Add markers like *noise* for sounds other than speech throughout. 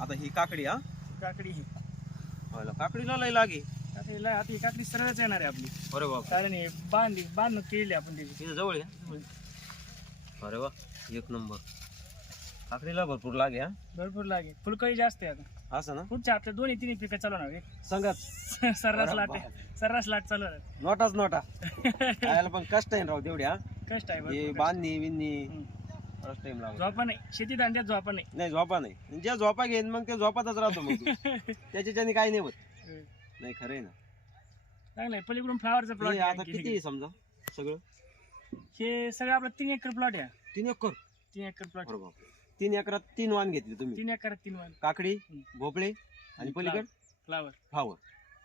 आता ही काकडी हा? काकडी ही. काकडीला लय लागे. आता हिला आता काकडी सरळच येणार आहे आपली. अरे बाप. कारण हे बांधली बांधून केली आपण त्याची. तिथे जवळ आहे. अरे वा एक नंबर. काकडीला भरपूर लागे हा? भरपूर लागेल फुलकळी जास्त आहे आता. असं ना? पुढच्या आपल्या दोन्ही तिन्ही पिकं चालवणार एक सांगत सर्रास लाट. सर्रास लाट चालवणार नोटाच नोटा. *laughs* यायला पण कष्ट आहे ना राव तेवढ्या कष्ट आहे हे भरपूर. बांधणी हम्म. बराच टाइम लागतो. झोपा नाही. शेती धंद्यात झोपा नाही. नाही झोपा नाही. ज्या झोपा घेईन मग ते झोपातच राहतो मग तू. *laughs* त्याच्याच्याने काही नाही होत. नाही खरं आहे ना. चांगलं आहे पलीकडून फ्लावरचा प्लॉट हे आता किती आहे समजा? सगळं? हे सगळं आपलं तीन एकर प्लॉट आहे. तीन एकर? तीन एकर प्लॉट अरे बापरे. तीन एकरात तीन वाण घेतली तुम्ही. तीन एकर तीन वन काकडी. भोपळे आणि पलीकड? फ्लावर फ्लावर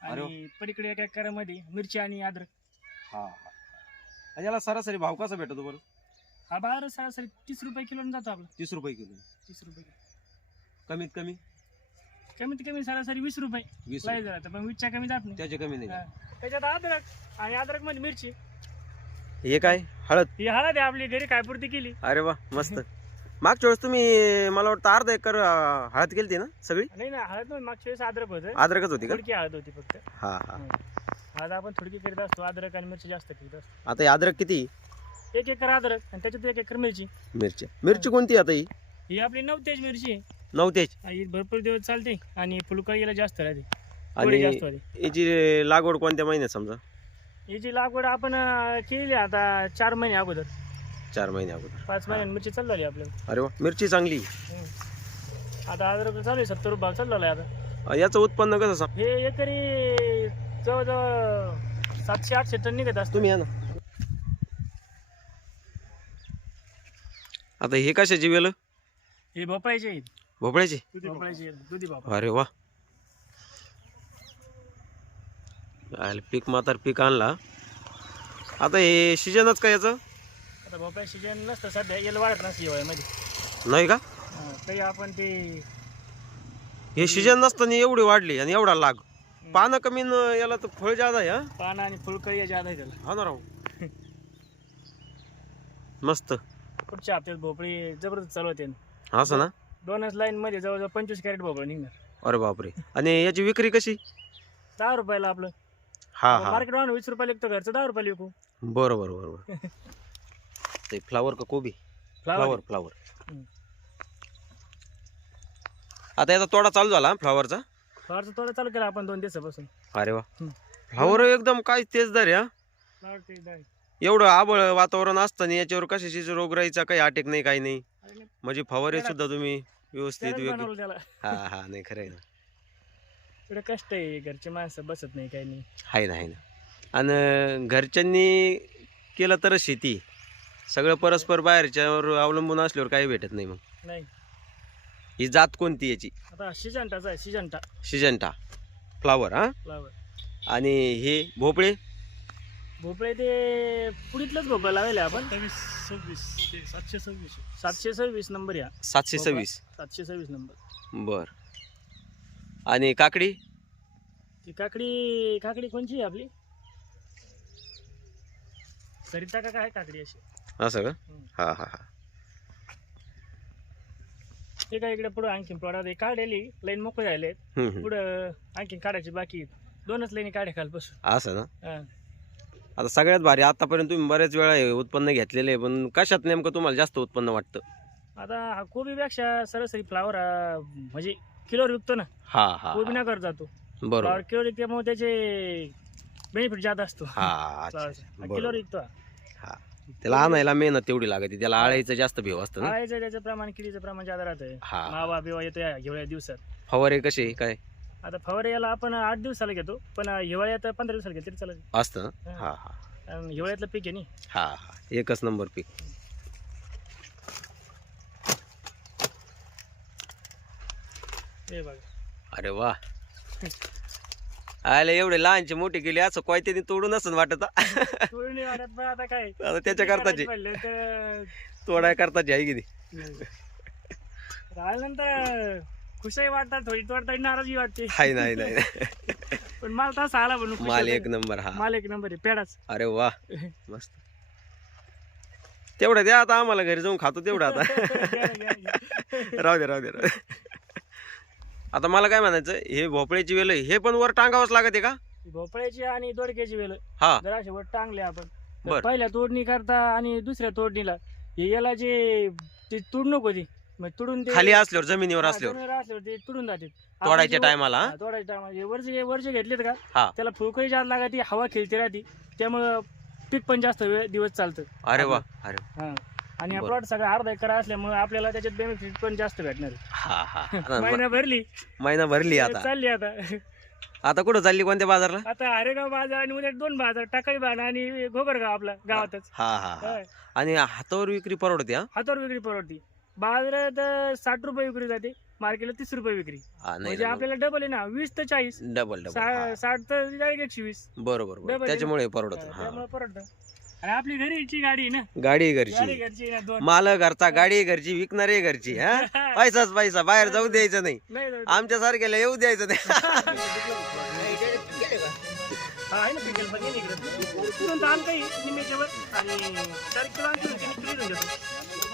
अरे वा. आणि पलीकडे एका एकरामध्ये मिरची आणि अद्रक. हा हा. आणि याला सरासरी भाव कसा भेटतो बरं? हा बाजार सरासरी तीस रुपये किलो जातो आपला. तीस रुपये किलो. तीस रुपये कमीत कमी? कमीत कमी सरासरी वीस रुपये. वीस पण वीसच्या कमी जात नाही. त्याचे कमी नाही हा. त्याच्यात अद्रक आणि अद्रकमध्ये मिरची. हे काय? हळद? ही हळद आहे आपली घरी काय पुरती केली. अरे वा मस्त. मागच्या वेळेस तुम्ही मला वाटतं अर्धा एकर अं, हळद केली ना सगळी? नाही ना हळद नाही, मागच्या वेळेस अद्रक होतं. अद्रकच होती का? थोडकी हळद होती फक्त. हा हा. आज आपण थोडकी करीत असतो अद्रक आणि मिरची जास्त करीत असतो. आता हे अद्रक किती? एक एकर अद्रक आणि त्याच्यात एक एकर मिरची. मिरची. मिरची कोणती आता ही? ही आपली नऊ तेज मिरची आहे. नऊ ही भरपूर दिवस चालते आणि फुलकळीला जास्त राहते. आणि थोडी जास्त होते. याची लागवड कोणत्या महिन्यात समजा? याची लागवड आपण अं, केलेली आहे आता चार महिने अगोदर. चार महिने अगोदर. पाच महिन्यांनी मिरची चालू झाली आपल्याला. अरे वा मिरची चांगली. हम्म. आता अद्रक चालू आहे सत्तर रुपये चालू झाला आहे आता. अं, याचं उत्पन्न कसं सांग? हे एकरी जवळजवळ सातशे आठशे टन निघत असतो. तुम्ही या ना. आता हे कशाची वेल? हे भोपळ्याचे आहेत. भोपळ्याची? भोपळ्याचे आहेत, दुधी भोपळा. अरे वा. आलं पीक म्हातार पीक आणला. आता हे सीजनच का याचं? आता भोपळा सीजन नसतं सध्या याला वाढत नसतं हिवाळ्यामध्ये नाही का? हा, काही आपण ते हे सीजन नसताना एवढी वाढली आणि एवढा लाग. पानं कमी न याला तर फळ जादा आहे हा? पानं आणि फुलकळी या ज्यादा आहे त्याला. हा ना राव. *laughs* मस्त. पुढच्या हप्त्यात भोपळी जबरदस्त चालवते असं ना? दोनच लाईन मध्ये जवळजवळ पंचवीस कॅरेट भोपळा निघणार. अरे बापरे. आणि याची विक्री कशी? दहा रुपयाला आपलं. हा हा. मार्केट वाहून वीस रुपयाला विकतो घरचं दहा रुपयाला विकू. बरं बरं बरं बरं. ते फ्लावर का कोबी? फ्लावर फ्लावर हम्म. आता याचा तोडा चालू झाला फ्लावरचा फ्लावरचं थोडं चालू केलं आपण दोन दिवसापासून. अरे वा. हम्म. फ्लावर एकदम काय तेजदार आहे हा? फ्लावर ते डाळ. एवढं आबळ वातावरण असताना याच्यावर कशाची रोगराईचा काही अटेक नाही काही नाही. म्हणजे फवारे सुद्धा तुम्ही व्यवस्थित त्याला. हा हा नाही खरं आहे ना. थोडं कष्ट आहे घरचे माणसं बसत नाही काही नाही. आहे ना आहे ना. आणि घरच्यांनी केलं तरच शेती. सगळं परस्पर बाहेरच्यावर अवलंबून असल्यावर काही भेटत नाही मग. नाही. ही जात कोणती याची? आता सिजंटाचा आहे सिजंटा सिजंटा फ्लावर हा? फ्लावर. आणि हे भोपळे? भोपळे ते पुढीतलंच भोपळा लावले आपण? सव्वीस सातशे सव्वीस. सातशे सव्वीस नंबर या. सातशे भोपळा. सव्वीस. सातशे सव्वीस नंबर. बर. आणि काकडी? ती काकडी काकडी कोणची आहे आपली? सरिता का काय काकडी अशी. असं का? हम्म. हा हा हा. ते काय इकडे पुढे आणखीन प्लॉट काढलेली लाईन मोकळे झाले हम्म, हम्म. पुढं आणखीन काढायची बाकी आहेत. दोनच लाईनी काढे कालपासून असं ना? हा. आता सगळ्यात भारी. आतापर्यंत तुम्ही बऱ्याच वेळा हे उत्पन्न घेतलेले आहे पण कशात नेमकं तुम्हाला जास्त उत्पन्न वाटतं? आता हा कोबीपेक्षा सरासरी फ्लावर म्हणजे किलोवर विकतो ना हा हा कोबी ना करत जातो. बरोबर. फ्लावर किलोवर विकल्यामुळे त्याचे बेनिफिट जास्त असतो. हा अच्छा फ्लावरचा. अच्छा. बरोबर. किलोवर विकतो हा. हा. त्याला आणायला मेहनत तेवढी लागते त्याला आळायचं जास्त भेव असतं ना? आळायचं त्याचं प्रमाण किडीचं प्रमाण जादा राहतं. हा. मावा बिवा येतो या हिवाळ्या दिवसात. फवारे कसे काय? आता फवारे याला आपण आठ दिवसाला घेतो पण हिवाळ्यात पंधरा दिवसाला घेतो तरी चालेल असतं ना? हा. हा कारण हिवाळ्यातलं पीक आहे नी. हा हा. एकच नंबर पीक. हे बघा. अरे वा. आले एवढे लहानचे मोठे केले असं कोयत्याने तोडून असं वाटत. तोडून नाही वाटत पण आता काय? आता त्याच्या करताचे. पडलं तर तोडाय करताचे आहे किती राहिल्यानंतर खुशाही वाटतात थोडी तोडताना नाराजी वाटते. हाय नाही नाही *laughs* पण माल तसा आला म्हणून खुश माल. एक नंबर हा. माल एक नंबर आहे पेडाच. अरे वा *laughs* मस्त. तेवढं द्या आता आम्हाला घरी जाऊन खातो तेवढं आता. *laughs* राहू दे राहू दे राहू दे. आता मला काय म्हणायचं हे भोपळ्याची वेल आहे, हे पण वर टांगावंच लागते का? भोपळ्याची आणि दोडक्याची वेल. हा. जर असे वर टांगले आपण. तर बर. पहिल्या तोडणी करता आणि दुसऱ्या तोडणीला हे याला जे ते तुड नको ती. मग तुडून ते खाली असल्यावर जमिनीवर हा, असल्यावर. जमिनीवर असल्यावर ते तुडून जाते. तोडायच्या टायमाला? तोडायच्या टायमाला. वरचे वरचे घेतलेत का. त्याला फुलकळी जास्त लागते हवा खेळते राहते. त्यामुळं पीक पण जास्त वेळ दिवस चालतं. अरे वा अरे हा. आणि बरं. प्लॉट सगळा अर्धा एकर असल्यामुळे आपल्याला त्याच्यात बेनिफिट पण जास्त भेटणार आहे. हा हा. आता *laughs* महिना भरली. महिना भरली आता. *laughs* चालली आता. आता कुठं चालली कोणत्या बाजारला? आता हरेगाव बाजार आणि उद्या दोन बाजार टाकळी बाजार आणि गोगरगाव आपला गावातच. हा हा हा. होय. आणि हातावर विक्री परवडते हा? हातावर विक्री परवडती. बाजारात साठ रुपये विक्री जाते मार्केटला तीस रुपये विक्री. हा नाही म्हणजे आपल्याला डबल आहे ना वीस तर चाळीस. डबल डबल सा- साठ तर direct एकशे वीस. बरोबर त्याच्यामुळे परवडत त्यामुळे परवडतं. आणि आपली घरीची गाडी आहे ना. गाडी गाडी घरची. घरची आहे ना दोन. माल घरचा गाडी घरची विकणारी घरची हा? *laughs* पैसाच पैसा बाहेर जाऊ द्यायचं नाही. नाही जाऊ दे. आमच्या सारख्याला येऊ द्यायचं नाही. हा, आहे ना पिकल पण नाही इकडे. तिथून तर आणता येईल निम्याच्यावर आणि चार किलो आणखी होती किलो घेऊन जातो.